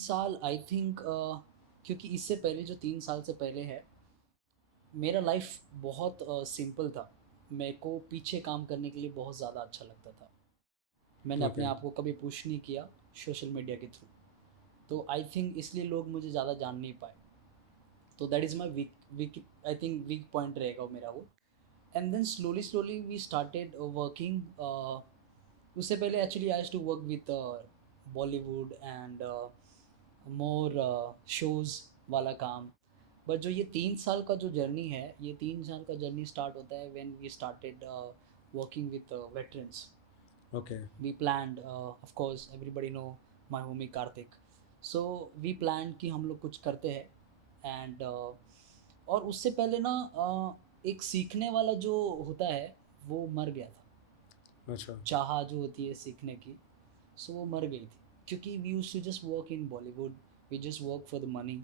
साल I think, क्योंकि इससे पहले जो 3 साल से पहले है, मेरा लाइफ बहुत सिंपल था। मेरे को पीछे काम करने के लिए बहुत ज़्यादा अच्छा लगता था। मैंने अपने ओके। आप को कभी पुश नहीं किया सोशल मीडिया के थ्रू। तो आई थिंक इसलिए लोग मुझे ज़्यादा जान नहीं पाए। तो that is my weak weak I think weak point रहेगा वो मेरा वो। And then slowly slowly we started working. उससे पहले actually I used to work with Bollywood and more shows वाला काम। बट जो ये 3 साल का जो जर्नी है, ये 3 साल का जर्नी स्टार्ट होता है when we started working with veterans. Okay. We planned, of course everybody know my homie Karthik. So we planned कि हम लोग कुछ करते हैं। एंड और उससे पहले ना एक सीखने वाला जो होता है वो मर गया था। अच्छा। चाह जो होती है सीखने की, सो वो मर गई थी। क्योंकि we used to just work in Bollywood, we just work for the money.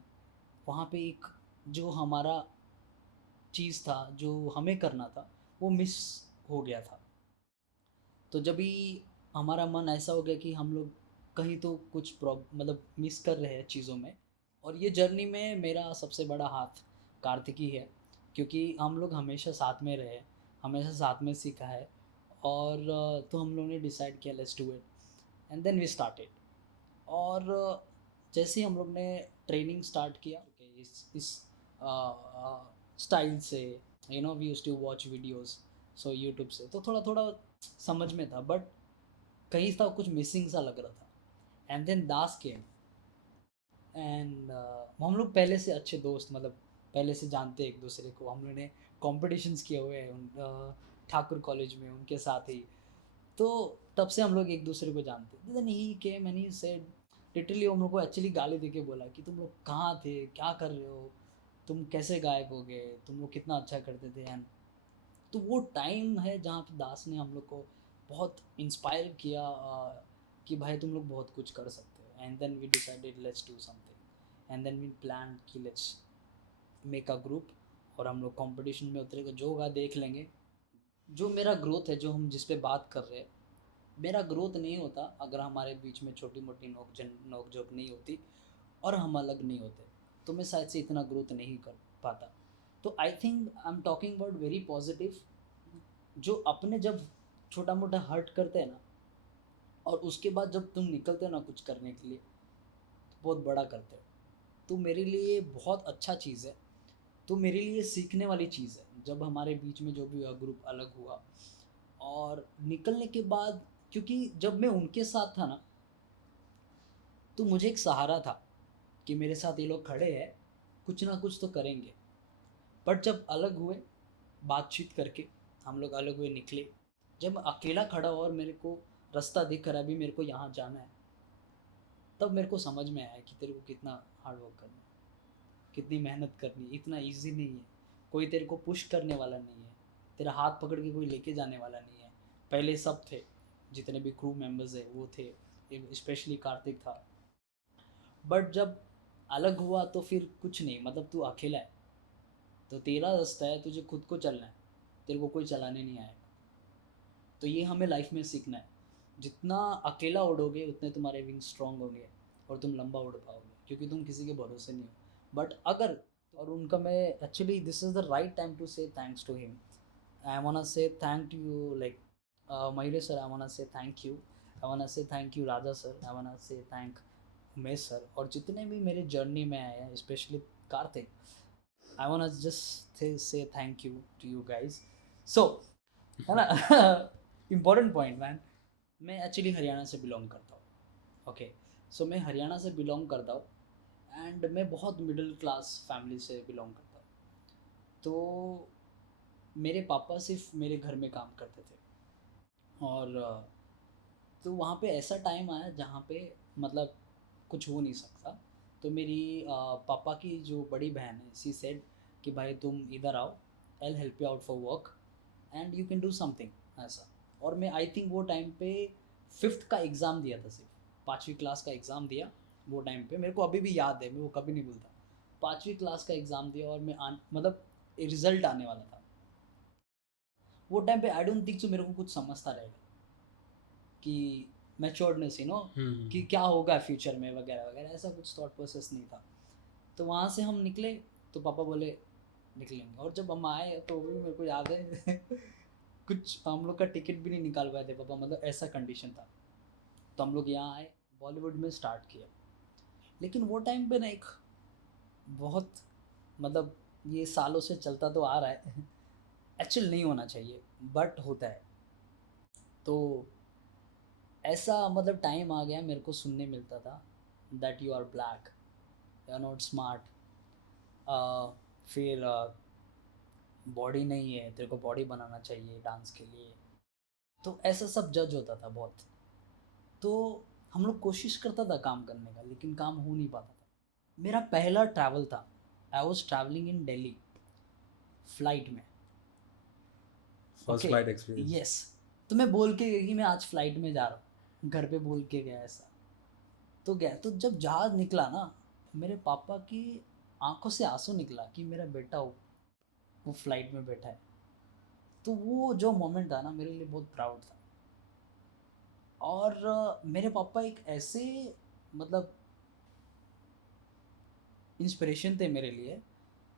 वहाँ पे एक जो हमारा चीज़ था जो हमें करना था वो मिस हो गया था। तो जब भी हमारा मन ऐसा हो गया कि हम लोग कहीं तो कुछ मतलब मिस कर रहे हैं चीज़ों में। और ये जर्नी में मेरा सबसे बड़ा हाथ कार्तिक ही है। क्योंकि हम लोग हमेशा साथ में रहे, हमेशा साथ में सीखा है। और तो हम लोगों ने डिसाइड किया let's do it and then we started. और जैसे ही हम लोग ने ट्रेनिंग स्टार्ट किया, okay, इस स्टाइल से, we used to watch videos. So YouTube से तो थोड़ा थोड़ा समझ में था, बट कहीं था कुछ मिसिंग सा लग रहा था। And then Das came. And हम लोग पहले से अच्छे दोस्त, मतलब पहले से जानते एक दूसरे को। हम लोगों ने कॉम्पिटिशन्स किए हुए हैं ठाकुर कॉलेज में उनके साथ ही। तो तब से हम लोग एक दूसरे को जानते। Then he came and he said, literally हम लोग को एक्चुअली गाली देके बोला कि तुम लोग कहाँ थे, क्या कर रहे हो, तुम कैसे गायब हो गए, तुम लोग कितना अच्छा करते थे। एंड तो वो टाइम है जहाँ पे दास ने हम लोग को बहुत इंस्पायर किया, कि भाई तुम लोग बहुत कुछ कर सकते हो। And then we decided let's do something. And then we plan कि लेट्स मेक अ ग्रुप। और हम लोग कंपटीशन में उतरेगा, जो होगा देख लेंगे। जो मेरा ग्रोथ है, जो हम जिस पे बात कर रहे हैं, मेरा ग्रोथ नहीं होता अगर हमारे बीच में छोटी मोटी नोक झोंक नहीं होती और हम अलग नहीं होते। तो मैं शायद से इतना ग्रोथ नहीं कर पाता। तो I think I am talking about very positive. जो अपने जब छोटा मोटा हर्ट करते हैं ना, और उसके बाद जब तुम निकलते हो ना कुछ करने के लिए, तो बहुत बड़ा करते हो। तो मेरे लिए बहुत अच्छा चीज़ है। तो मेरे लिए सीखने वाली चीज़ है जब हमारे बीच में जो भी हुआ, ग्रुप अलग हुआ। और निकलने के बाद, क्योंकि जब मैं उनके साथ था ना, तो मुझे एक सहारा था कि मेरे साथ ये लोग खड़े हैं, कुछ ना कुछ तो करेंगे। बट जब अलग हुए, बातचीत करके हम लोग अलग हुए, निकले। जब मैं अकेला खड़ा हुआ और मेरे को रास्ता दिख रहा है, अभी मेरे को यहाँ जाना है, तब मेरे को समझ में आया कि तेरे को कितना हार्ड वर्क करना है, कितनी मेहनत करनी है। इतना इजी नहीं है। कोई तेरे को पुश करने वाला नहीं है, तेरा हाथ पकड़ के कोई लेके जाने वाला नहीं है। पहले सब थे, जितने भी क्रू मेंबर्स है वो थे, स्पेशली कार्तिक था। बट जब अलग हुआ तो फिर कुछ नहीं, मतलब तू अकेला है। तो तेरा रास्ता है, तुझे खुद को चलना है, तेरे को कोई चलाने नहीं आएगा। तो ये हमें लाइफ में सीखना है। जितना अकेला उड़ोगे उतने तुम्हारे विंग स्ट्रांग होंगे और तुम लंबा उड़ पाओगे, क्योंकि तुम किसी के भरोसे नहीं हो। बट अगर, और उनका मैं actually this is the right time to say thanks to him. I want say thank you like Mayur sir, I want say thank you. I want say thank you Raja sir, I want say thank Umesh sir, और जितने भी मेरे journey में आए हैं, specially Kartik. I want just say thank you to you guys. So, है ना। Important point man. मैं एक्चुअली हरियाणा से बिलोंग करता हूँ। ओके। सो मैं हरियाणा से बिलोंग करता हूँ। एंड मैं बहुत मिडिल क्लास फैमिली से बिलोंग करता हूँ। तो मेरे पापा सिर्फ मेरे घर में काम करते थे। और तो वहाँ पे ऐसा टाइम आया जहाँ पे मतलब कुछ हो नहीं सकता। तो मेरी पापा की जो बड़ी बहन है, सी सेड कि भाई तुम इधर आओ, I will help you out for work and you can do something, ऐसा। और मैं आई थिंक वो टाइम पे फिफ्थ का एग्ज़ाम दिया था, सिर्फ 5वीं क्लास का एग्ज़ाम दिया। वो टाइम पे मेरे को अभी भी याद है, मैं वो कभी नहीं भूलता। 5वीं क्लास का एग्ज़ाम दिया और मैं मतलब रिज़ल्ट आने वाला था। वो टाइम पे आई डोंट थिंक सो मेरे को कुछ समझता रहेगा कि मैच्योर्डनेस कि क्या होगा फ्यूचर में वगैरह वगैरह, ऐसा कुछ थॉट प्रोसेस नहीं था। तो वहाँ से हम निकले तो पापा बोले निकलेंगे, और जब हम आए तो भी मेरे को याद है कुछ हम लोग का टिकट भी नहीं निकाल पाए थे पापा, मतलब ऐसा कंडीशन था। तो हम लोग यहाँ आए, बॉलीवुड में स्टार्ट किया। लेकिन वो टाइम पे ना एक बहुत, मतलब ये सालों से चलता तो आ रहा है एक्चुअल नहीं होना चाहिए बट होता है। तो ऐसा मतलब टाइम आ गया, मेरे को सुनने मिलता था that you are black, you are not smart, फिर बॉडी नहीं है, तेरे को बॉडी बनाना चाहिए डांस के लिए। तो ऐसा सब जज होता था बहुत। तो हम लोग कोशिश करता था काम करने का, लेकिन काम हो नहीं पाता था। मेरा पहला ट्रैवल था, I was travelling in Delhi flight में। First okay, flight experience. Yes. तो मैं बोल के गया कि मैं आज फ्लाइट में जा रहा हूँ, घर पे बोल के गया ऐसा। तो गया, तो जब जहाज़ निकला ना, मेरे पापा की आंखों से आंसू निकला कि मेरा बेटा वो फ्लाइट में बैठा है। तो वो जो मोमेंट था ना, मेरे लिए बहुत प्राउड था। और मेरे पापा एक ऐसे, मतलब इंस्पिरेशन थे मेरे लिए,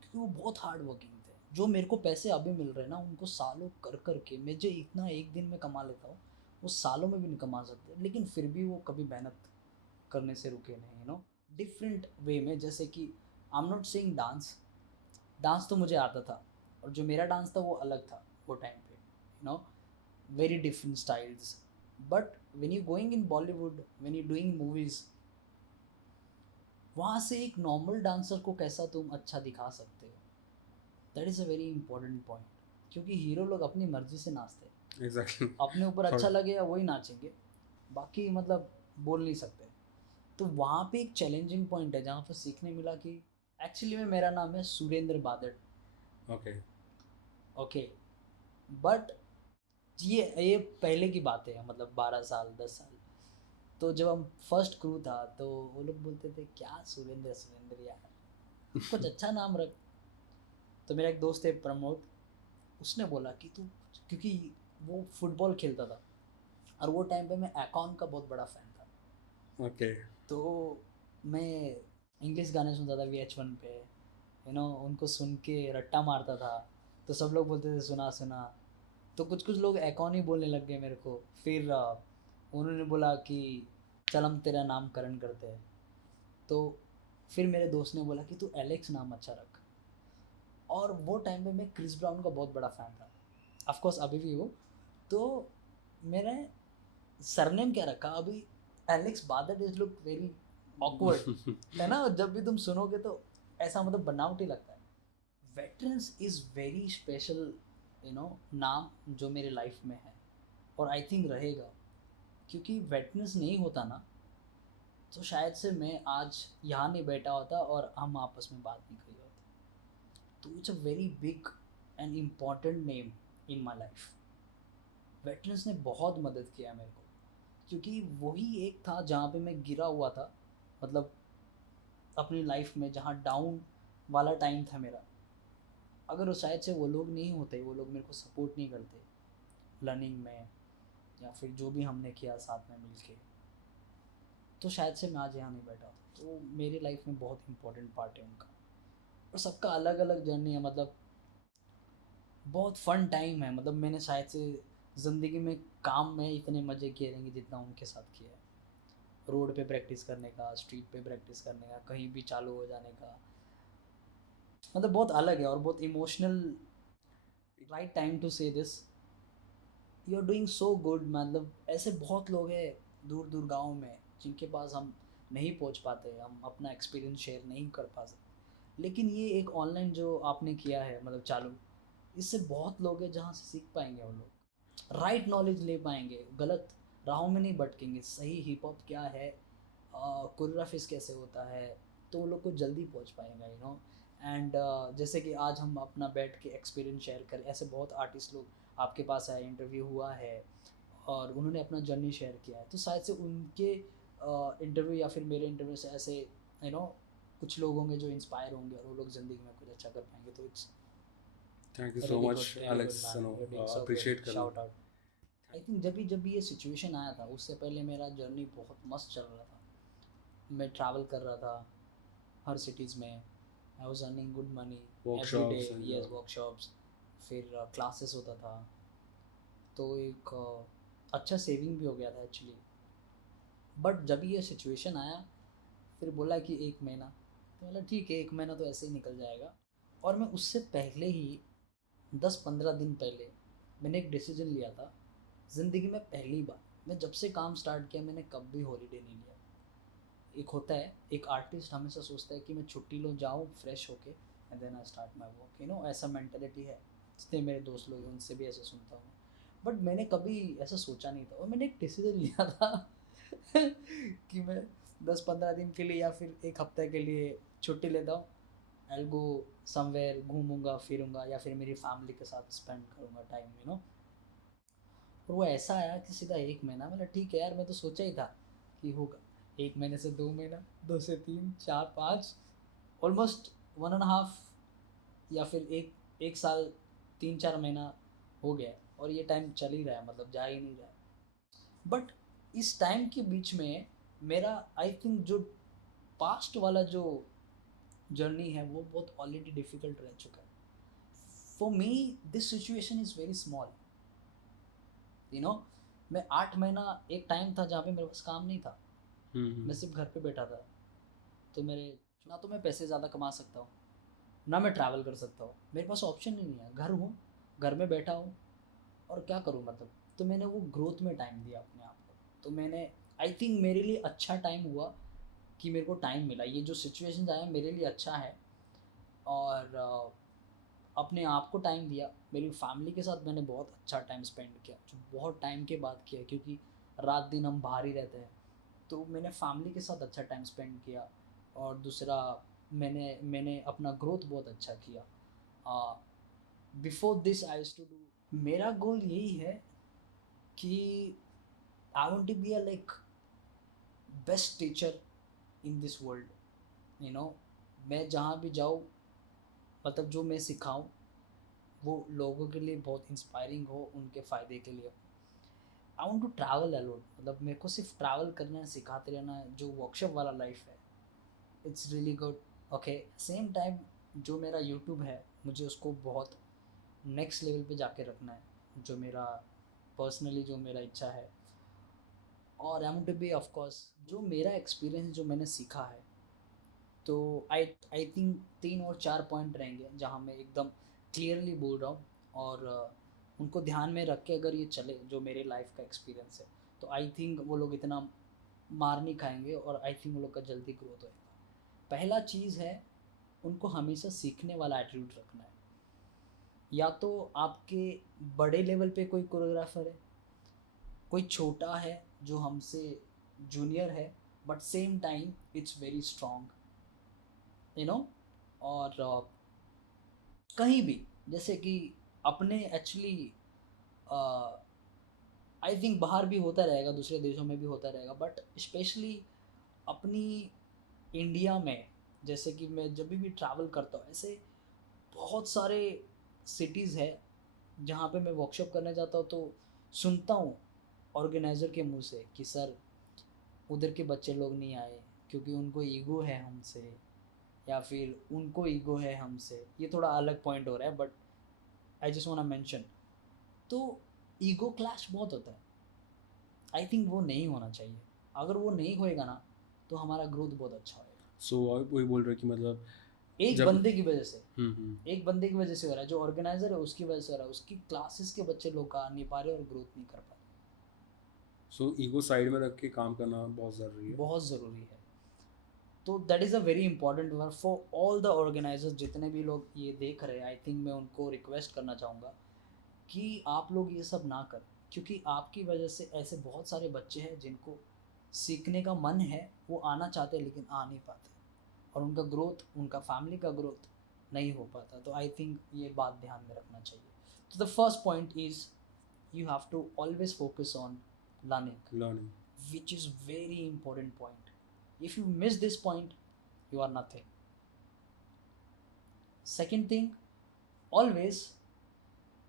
क्योंकि वो बहुत हार्ड वर्किंग थे। जो मेरे को पैसे अभी मिल रहे हैं ना, उनको सालों कर कर के मैं जो इतना एक दिन में कमा लेता हूँ, वो सालों में भी नहीं कमा सकते। लेकिन फिर भी वो कभी मेहनत करने से रुके नहीं, डिफरेंट वे में। जैसे कि I am not saying dance, dance तो मुझे आता था, और जो मेरा डांस था वो अलग था वो टाइम पे, very different styles. But when you going in Bollywood, when you doing movies, वहाँ से एक नॉर्मल डांसर को कैसा तुम अच्छा दिखा सकते हो, that is a very important point. क्योंकि हीरो लोग अपनी मर्जी से नाचते हैं, एग्जैक्टली। अपने ऊपर अच्छा लगेगा वही नाचेंगे, बाकी मतलब बोल नहीं सकते। तो वहाँ पे एक चैलेंजिंग पॉइंट है जहाँ पर सीखने मिला कि एक्चुअली में मेरा नाम है सुरेंद्र बादड़। ओके। ओके, बट ये पहले की बातें हैं, मतलब 12 साल 10 साल। तो जब हम फर्स्ट क्रू था तो वो लोग बोलते थे क्या सुरेंद्र सुरेंद्र यार, कुछ अच्छा नाम रख। तो मेरा एक दोस्त है प्रमोद, उसने बोला कि तू, क्योंकि वो फुटबॉल खेलता था, और वो टाइम पे मैं एकॉन का बहुत बड़ा फ़ैन था। ओके। तो मैं इंग्लिश गाने सुनता था VH1 पे, उनको सुन के रट्टा मारता था। तो सब लोग बोलते थे सुना सुना। तो कुछ कुछ लोग एकॉन ही बोलने लग गए मेरे को। फिर उन्होंने बोला कि चल हम तेरा नामकरण करते हैं। तो फिर मेरे दोस्त ने बोला कि तू एलेक्स नाम अच्छा रख। और वो टाइम पे मैं क्रिस ब्राउन का बहुत बड़ा फ़ैन था, ऑफ कोर्स अभी भी हूँ। तो मैंने सरनेम क्या रखा अभी, एलेक्स बादल इज लुक वेरी ऑकवर्ड, है ना, जब भी तुम सुनोगे तो ऐसा मतलब बनावटी लगता है। वेटरन्स इज़ वेरी स्पेशल, नाम जो मेरे लाइफ में है, और आई थिंक रहेगा। क्योंकि वेटरन्स नहीं होता ना, तो शायद से मैं आज यहाँ नहीं बैठा होता और हम आपस में बात नहीं करी होती। तो it's a very big and important name in my life. Veterans ने बहुत मदद किया मेरे को, क्योंकि वही एक था जहाँ पे मैं गिरा हुआ था, मतलब अपनी लाइफ में जहाँ डाउन वाला टाइम था मेरा। अगर वो शायद से वो लोग नहीं होते, वो लोग मेरे को सपोर्ट नहीं करते लर्निंग में, या फिर जो भी हमने किया साथ में मिलके, तो शायद से मैं आज यहाँ नहीं बैठा होता। तो मेरी लाइफ में बहुत इंपॉर्टेंट पार्ट है उनका। और सबका अलग अलग जर्नी है, मतलब बहुत फ़न टाइम है। मतलब मैंने शायद से ज़िंदगी में काम में इतने मज़े किए रहेंगे जितना उनके साथ किया है। रोड पे प्रैक्टिस करने का, स्ट्रीट पे प्रैक्टिस करने का, कहीं भी चालू हो जाने का, मतलब बहुत अलग है और बहुत emotional. Right time to say this, you are doing so good. मतलब ऐसे बहुत लोग हैं दूर दूर गाँव में जिनके पास हम नहीं पहुंच पाते, हम अपना एक्सपीरियंस शेयर नहीं कर पा सकते। लेकिन ये एक ऑनलाइन जो आपने किया है, मतलब चालू, इससे बहुत लोग हैं जहाँ से सीख पाएंगे वो लोग, राइट नॉलेज ले पाएंगे, गलत राहों में नहीं भटकेंगे, सही हिप हॉप क्या है, कोरियोग्राफिस कैसे होता है, तो वो लोग को जल्दी पहुंच पाएंगे, एंड जैसे कि आज हम अपना बैठ के एक्सपीरियंस शेयर करें, ऐसे बहुत आर्टिस्ट लोग आपके पास आए, इंटरव्यू हुआ है और उन्होंने अपना जर्नी शेयर किया है, तो शायद से उनके इंटरव्यू या फिर मेरे इंटरव्यू से ऐसे कुछ लोग होंगे जो इंस्पायर होंगे और वो लोग ज़िंदगी में कुछ अच्छा कर पाएंगे। तो it's thank you so really much good, really good Alex, man, you are doing so good, appreciate करना। Shout out. आई थिंक जब भी ये सिचुएशन आया था उससे पहले मेरा जर्नी बहुत मस्त चल रहा था. मैं ट्रैवल कर रहा था हर सिटीज़ में. I was earning good money every day. Workshops and yes, workshops, फिर क्लासेस होता था, तो एक अच्छा सेविंग भी हो गया था एक्चुअली. बट जब ये सिचुएशन आया फिर बोला कि 1 महीना, तो बोला ठीक है 1 महीना तो ऐसे ही निकल जाएगा. और मैं उससे पहले ही 10-15 दिन पहले मैंने एक डिसीजन लिया था. ज़िंदगी में पहली बार मैं जब से काम स्टार्ट किया मैंने कभी हॉलीडे नहीं लिया. एक होता है, एक आर्टिस्ट हमेशा सोचता है कि मैं छुट्टी लो जाऊँ फ्रेश होके and then I start my work, ऐसा मेंटेलिटी है. जितने मेरे दोस्त लोग हैं उनसे भी ऐसे सुनता हूँ. बट मैंने कभी ऐसा सोचा नहीं था और मैंने एक डिसीजन लिया था कि मैं 10-15 दिन के लिए या फिर एक हफ्ते के लिए छुट्टी लेता हूँ. आई गो समवेयर, घूमूंगा फिरूंगा या फिर मेरी फैमिली के साथ स्पेंड करूँगा टाइम. और वो ऐसा आया कि सीधा 1 महीना. मतलब ठीक है यार, मैं तो सोचा ही था कि होगा 1 महीने से 2 महीना, 2 से 3, 4, 5, ऑलमोस्ट 1.5 या फिर एक साल 3-4 महीना हो गया है और ये टाइम चल ही रहा है, मतलब जा ही नहीं रहा है. बट इस टाइम के बीच में मेरा आई थिंक जो पास्ट वाला जो जर्नी है वो बहुत ऑलरेडी डिफ़िकल्ट रह चुका है. For me this situation is very small. मैं 8 महीना, एक टाइम था जहाँ पे मेरे पास काम नहीं था. मैं सिर्फ घर पे बैठा था. तो मेरे ना तो मैं पैसे ज़्यादा कमा सकता हूँ ना मैं ट्रैवल कर सकता हूँ. मेरे पास ऑप्शन ही नहीं है. घर हूँ, घर में बैठा हूँ और क्या करूँ मतलब. तो मैंने वो ग्रोथ में टाइम दिया अपने आप को. तो मैंने आई थिंक मेरे लिए अच्छा टाइम हुआ कि मेरे को टाइम मिला. ये जो सिचुएशन आया मेरे लिए अच्छा है. और अपने आप को टाइम दिया. मेरी फैमिली के साथ मैंने बहुत अच्छा टाइम स्पेंड किया जो बहुत टाइम के बाद किया, क्योंकि रात दिन हम बाहर ही रहते हैं. तो मैंने फैमिली के साथ अच्छा टाइम स्पेंड किया. और दूसरा, मैंने अपना ग्रोथ बहुत अच्छा किया. Before this I used to do, मेरा गोल यही है कि I want to be a like best teacher in this world. मैं जहाँ भी जाऊँ, मतलब जो मैं सिखाऊँ वो लोगों के लिए बहुत इंस्पायरिंग हो, उनके फ़ायदे के लिए. I want to travel a lot. मतलब मेरे को सिर्फ ट्रैवल करना है, सिखाते रहना है. जो वर्कशॉप वाला लाइफ है it's really good. Okay, same time जो मेरा यूट्यूब है मुझे उसको बहुत नेक्स्ट लेवल पे जाके रखना है, जो मेरा पर्सनली जो मेरा इच्छा है. और I want to be of course, जो मेरा एक्सपीरियंस जो मैंने सीखा है, तो आई थिंक 3 और 4 पॉइंट रहेंगे जहाँ मैं एकदम क्लियरली बोल रहा हूँ. और उनको ध्यान में रख के अगर ये चले जो मेरे लाइफ का एक्सपीरियंस है, तो आई थिंक वो लोग इतना मार नहीं खाएंगे और आई थिंक वो लोग का जल्दी ग्रोथ होएगा. पहला चीज़ है, उनको हमेशा सीखने वाला एटीट्यूड रखना है. या तो आपके बड़े लेवल पे कोई कोरियोग्राफर है, कोई छोटा है जो हमसे जूनियर है, but same time it's very strong. और कहीं भी, जैसे कि अपने एक्चुअली आई थिंक बाहर भी होता रहेगा, दूसरे देशों में भी होता रहेगा, बट स्पेशली अपनी इंडिया में, जैसे कि मैं जब भी ट्रैवल करता हूँ ऐसे बहुत सारे सिटीज़ है जहाँ पे मैं वर्कशॉप करने जाता हूँ, तो सुनता हूँ ऑर्गेनाइज़र के मुंह से कि सर उधर के बच्चे लोग नहीं आए क्योंकि उनको ईगो है हमसे, या फिर उनको ईगो है हमसे. ये थोड़ा अलग पॉइंट हो रहा है but I just want to mention. तो ईगो क्लैश बहुत होता है. आई थिंक वो नहीं होना चाहिए. अगर वो नहीं होएगा ना तो हमारा ग्रोथ बहुत अच्छा होएगा. सो वही बोल रहे हो कि मतलब एक जब बंदे की वजह से, हम्म एक बंदे की वजह से हो रहा है. जो ऑर्गेनाइजर है उसकी वजह से हो रहा है. उसकी क्लासेस के बच्चे लोग आ नहीं पा रहे और ग्रोथ नहीं कर पा रहे. सो ईगो साइड में रख के काम करना बहुत ज़रूरी है. बहुत ज़रूरी है. तो that is a very important work for all the organisers. जितने भी लोग ये देख रहे हैं, आई थिंक मैं उनको रिक्वेस्ट करना चाहूँगा कि आप लोग ये सब ना करें, क्योंकि आपकी वजह से ऐसे बहुत सारे बच्चे हैं जिनको सीखने का मन है, वो आना चाहते हैं लेकिन आ नहीं पाते, और उनका ग्रोथ, उनका फैमिली का ग्रोथ नहीं हो पाता. तो आई थिंक ये बात ध्यान में रखना चाहिए. तो the first point is you have to always focus on learning, learning. which is very important point. If you miss this point, you are nothing. Second thing, always,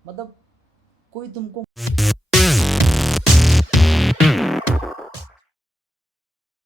मतलब कोई तुमको